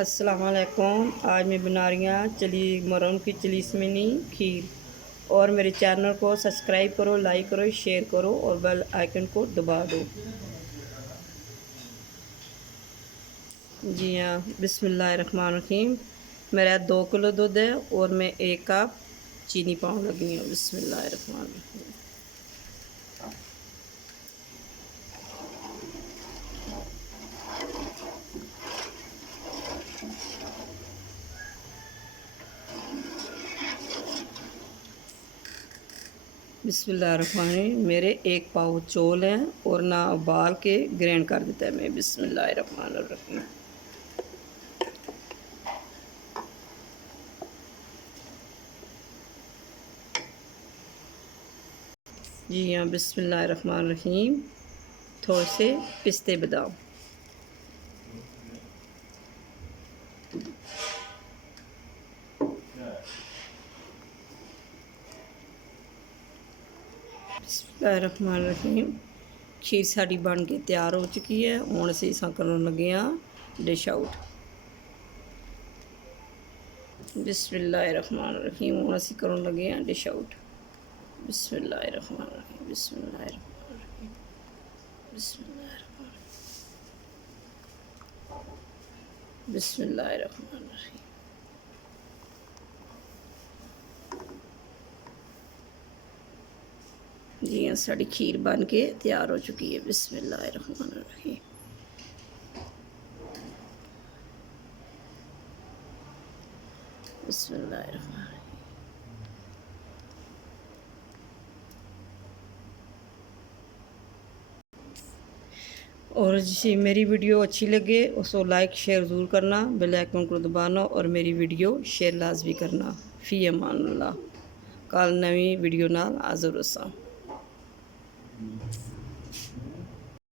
अस्सलाम वालेकुम। आज मैं बना रही हूँ चली मरून की चलीसमिनी खीर। और मेरे चैनल को सब्सक्राइब करो, लाइक करो, शेयर करो और बेल आइकन को दबा दो। जी हाँ, बिस्मिल्लाहिर्रहमानिर्रहीम। मेरा 2 किलो दूध है और मैं 1 कप चीनी पाउँ लगी हूँ। बिस्मिल्लाहिर्रहमानिर्रहीम। बिस्मिल्लाहिर्रहमानिर्रहीम। मेरे 1 पाव चौल हैं और ना उबाल के ग्राइंड कर देता है मैं। बिस्मिल्लाहिर्रहमानिर्रहीम। जी हाँ, बिस्मिल्लाहिर्रहमानिर्रहीम। थोड़े से पिस्ते बादाम। बिस्मिल्लाहिर्रहमानिर्रहीम। खीर साड़ी बन के तैयार हो चुकी है। हुण असीं इसां करन लगे हां डिश आउट। बिस्मिल्लाहिर्रहमानिर्रहीम। हुण असीं करन लगे हां डिश आउट। बिस्मिल्लाहिर्रहमानिर्रहीम। बिस्मिल्लाहिर्रहमानिर्रहीम। बिस्मिल्लाहिर्रहमानिर्रहीम। बिस्मिल्लाहिर्रहमानिर्रहीम। जी हाँ, साड़ी खीर बन के तैयार हो चुकी है। बिस्मिल्लाहिर्रहमानिर्रहीम। बिस्मिल्लाहिर्रहमानिर्रहीम। और जी मेरी वीडियो अच्छी लगे उसको लाइक शेयर ज़रूर करना, बेल आइकन को दबाना और मेरी वीडियो शेयर लाजमी करना। फ़ी अमानुल्लाह। कल नवी वीडियो नाल हाज़िर होसां।